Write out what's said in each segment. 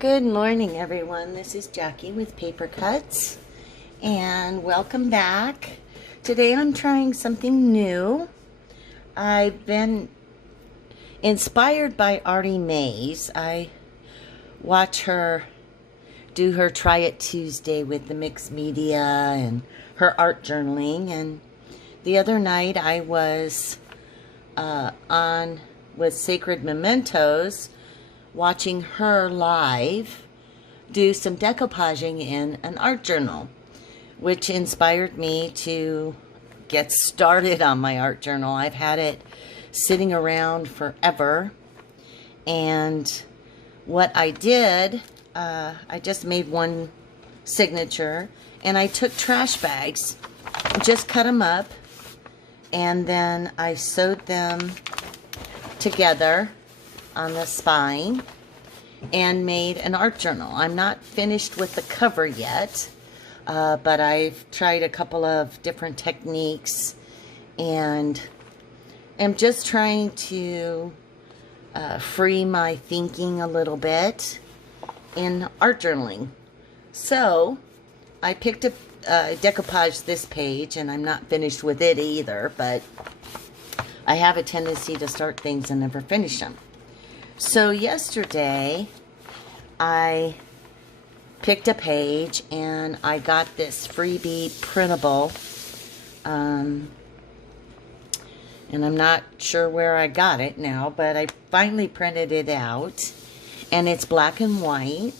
Good morning, everyone. This is Jackie with Paper Cuts, and welcome back. Today I'm trying something new. I've been inspired by Artie Mays. I watch her do her Try It Tuesday with the mixed media and her art journaling, and the other night I was on with Sacred Mementos watching her live do some decoupaging in an art journal, which inspired me to get started on my art journal. I've had it sitting around forever, and what I did, I just made one signature, and I took trash bags, just cut them up, and then I sewed them together on the spine and made an art journal. I'm not finished with the cover yet, but I've tried a couple of different techniques and am just trying to free my thinking a little bit in art journaling. So I picked up decoupage this page, and I'm not finished with it either, but I have a tendency to start things and never finish them. So yesterday, I picked a page and I got this freebie printable, and I'm not sure where I got it now, but I finally printed it out, and it's black and white.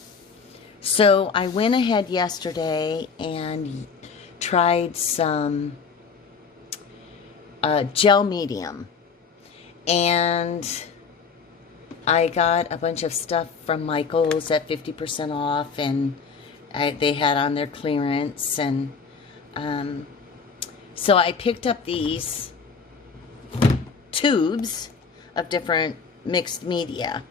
So I went ahead yesterday and tried some gel medium, and I got a bunch of stuff from Michael's at 50% off, and they had on their clearance, and so I picked up these tubes of different mixed media.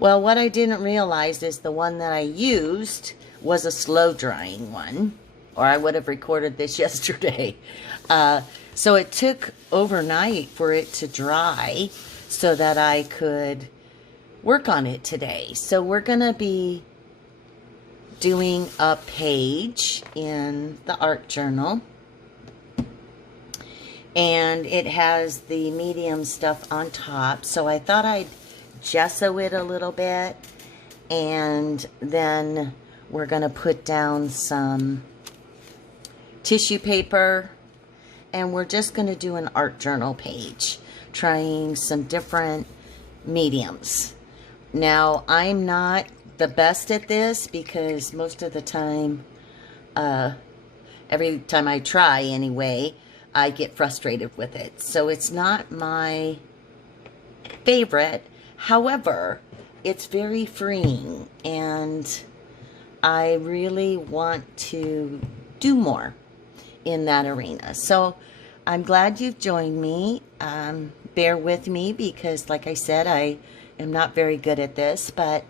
Well, what I didn't realize is the one that I used was a slow drying one, or I would have recorded this yesterday. So it took overnight for it to dry so that I could work on it today. So we're gonna be doing a page in the art journal, and it has the medium stuff on top. So I thought I'd gesso it a little bit, and then we're gonna put down some tissue paper, and we're just gonna do an art journal page, trying some different mediums. Now, I'm not the best at this because most of the time, every time I try anyway, I get frustrated with it. So it's not my favorite. However, it's very freeing, and I really want to do more in that arena. So I'm glad you've joined me. Bear with me because, like I said, I am not very good at this, but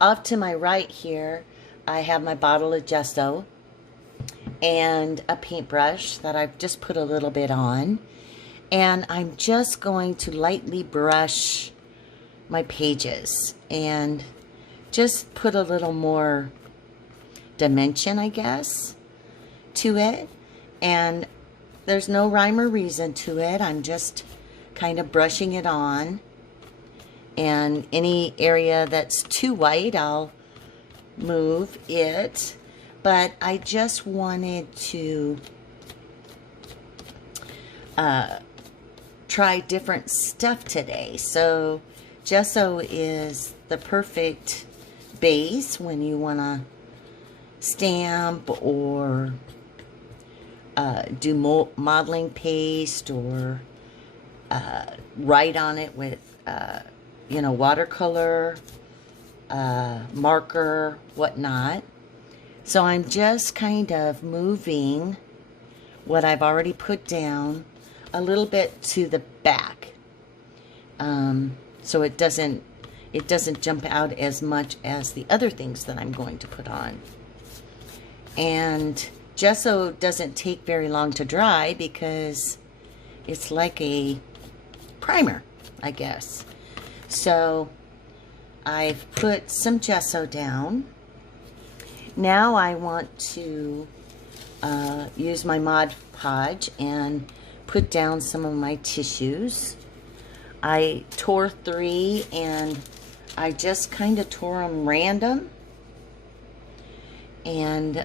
off to my right here, I have my bottle of gesso and a paintbrush that I've just put a little bit on, and I'm just going to lightly brush my pages and just put a little more dimension, I guess, to it. And there's no rhyme or reason to it. I'm just kind of brushing it on, and any area that's too white, I'll move it. But I just wanted to try different stuff today. So gesso is the perfect base when you want to stamp or do modeling paste, or write on it with you know, watercolor, marker, whatnot. So I'm just kind of moving what I've already put down a little bit to the back, so it doesn't jump out as much as the other things that I'm going to put on. And gesso doesn't take very long to dry because it's like a primer, I guess. So I've put some gesso down. Now I want to use my Mod Podge and put down some of my tissues. I tore 3 and I just kind of tore them random. And,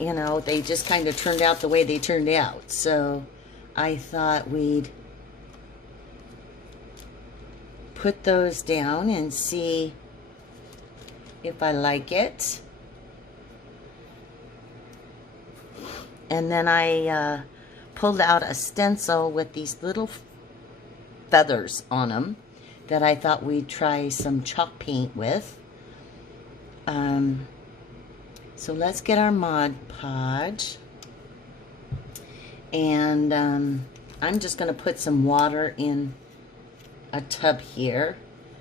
you know, they just kind of turned out the way they turned out. So I thought we'd put those down and see if I like it. And then I pulled out a stencil with these little feathers on them that I thought we'd try some chalk paint with. So let's get our Mod Podge. And I'm just going to put some water in a tub here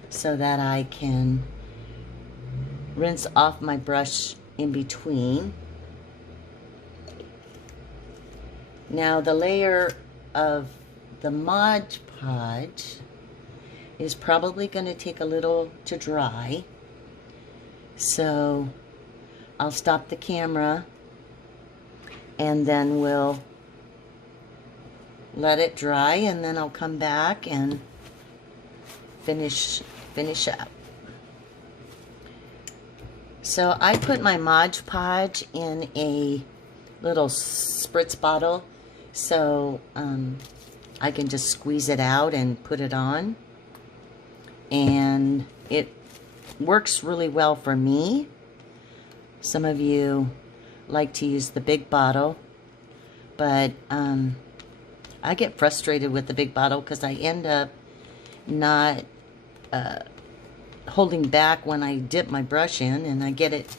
so that I can rinse off my brush in between. Now the layer of the Mod Podge is probably going to take a little to dry, so I'll stop the camera and then we'll let it dry, and then I'll come back and finish up. So I put my Mod Podge in a little spritz bottle so I can just squeeze it out and put it on. And it works really well for me. Some of you like to use the big bottle, but I get frustrated with the big bottle because I end up not holding back when I dip my brush in, and I get it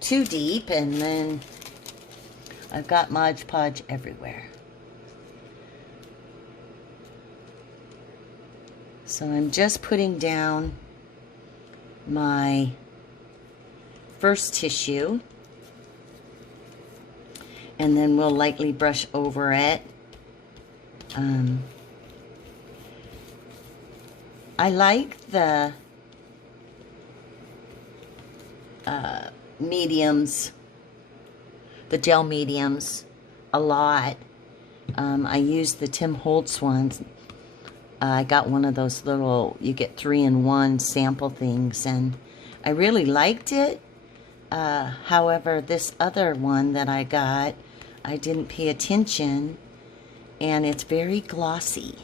too deep, and then I've got Mod Podge everywhere. So I'm just putting down my first tissue, and then we'll lightly brush over it. I like the mediums, the gel mediums, a lot. I use the Tim Holtz ones. I got one of those little, you get 3-in-1 sample things, and I really liked it. However, this other one that I got, I didn't pay attention, and it's very glossy.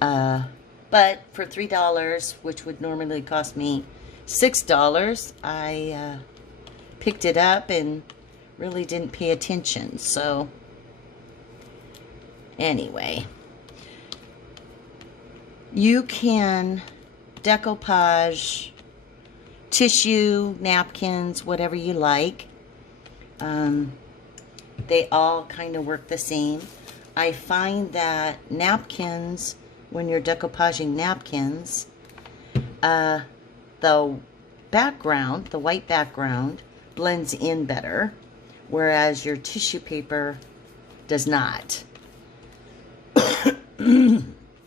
But for $3, which would normally cost me $6, I picked it up and really didn't pay attention. So anyway, you can decoupage tissue, napkins, whatever you like. They all kind of work the same. I find that napkins, when you're decoupaging napkins, the background, the white background, blends in better, whereas your tissue paper does not.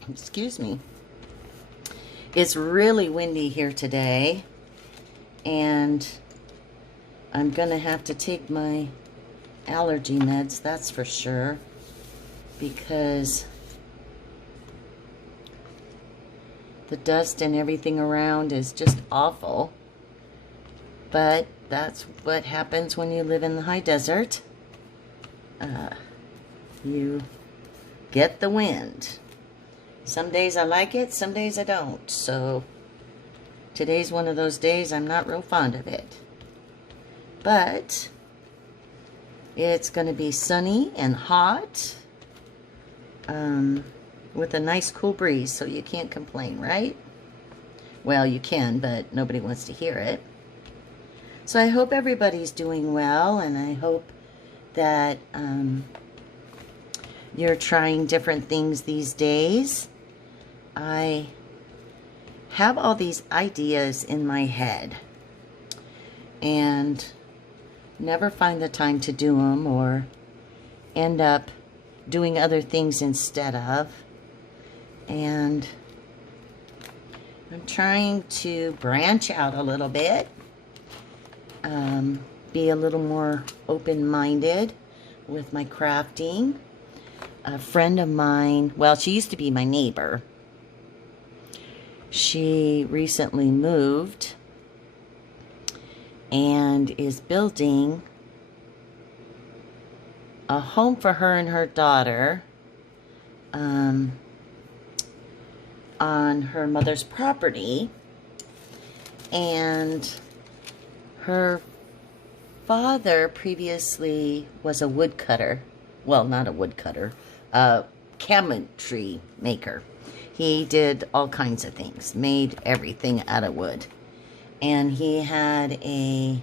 Excuse me. It's really windy here today, and I'm gonna have to take my allergy meds, that's for sure, because the dust and everything around is just awful. But that's what happens when you live in the high desert. You get the wind. Some days I like it, some days I don't. So today's one of those days I'm not real fond of it. But it's going to be sunny and hot, with a nice cool breeze, so you can't complain, right? Well, you can, but nobody wants to hear it. So I hope everybody's doing well, and I hope that you're trying different things these days. I have all these ideas in my head and never find the time to do them, or end up doing other things instead of. And I'm trying to branch out a little bit, be a little more open-minded with my crafting. A friend of mine, well, she used to be my neighbor. She recently moved and is building a home for her and her daughter on her mother's property. And her father previously was a woodcutter. Well, not a woodcutter, a cabinetry maker. He did all kinds of things, made everything out of wood. And he had a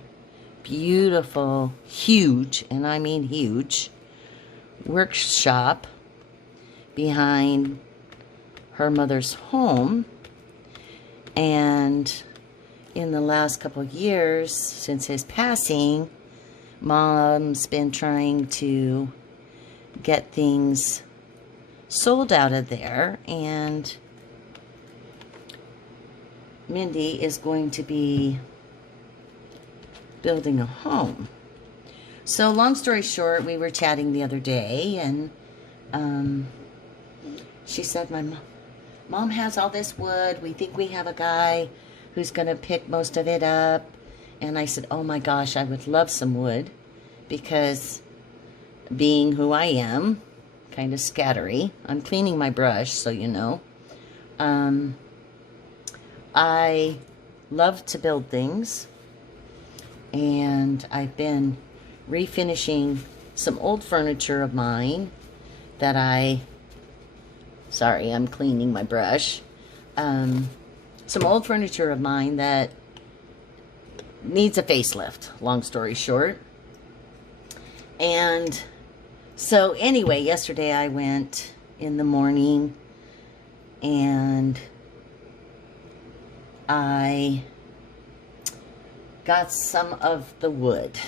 beautiful, huge, and I mean huge, workshop behind her mother's home. And in the last couple of years since his passing, Mom's been trying to get things sold out of there, and Mindy is going to be building a home. So long story short, we were chatting the other day, and she said, my mom has all this wood. We think we have a guy who's going to pick most of it up. And I said, oh my gosh, I would love some wood, because being who I am, kind of scattery, I'm cleaning my brush, so you know. I love to build things, and I've been refinishing some old furniture of mine that sorry, I'm cleaning my brush. Some old furniture of mine that needs a facelift, long story short. And so anyway, yesterday I went in the morning and I got some of the wood.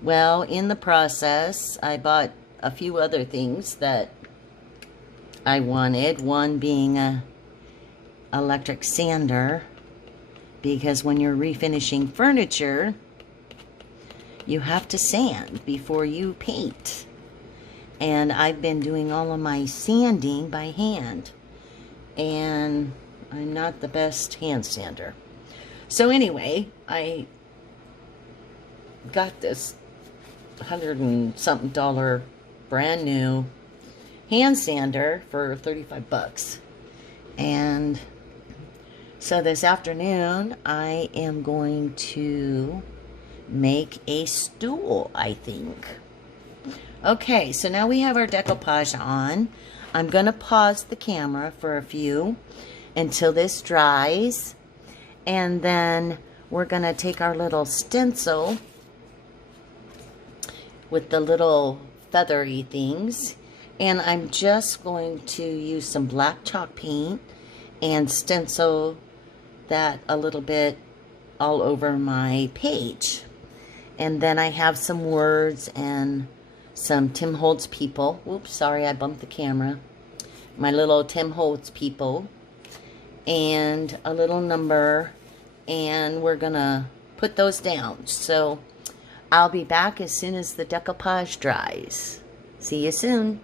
Well, in the process, I bought a few other things that I wanted. One being a electric sander, because when you're refinishing furniture, you have to sand before you paint. And I've been doing all of my sanding by hand, and I'm not the best hand sander. So anyway, I got this $100 and something brand new hand sander for 35 bucks. And so this afternoon I am going to make a stool, I think. Okay, so now we have our decoupage on. I'm going to pause the camera for a few until this dries, and then we're going to take our little stencil with the little feathery things, and I'm just going to use some black chalk paint and stencil that a little bit all over my page. And then I have some words and some Tim Holtz people. Oops, sorry, I bumped the camera. My little Tim Holtz people. And a little number. And we're going to put those down. So I'll be back as soon as the decoupage dries. See you soon.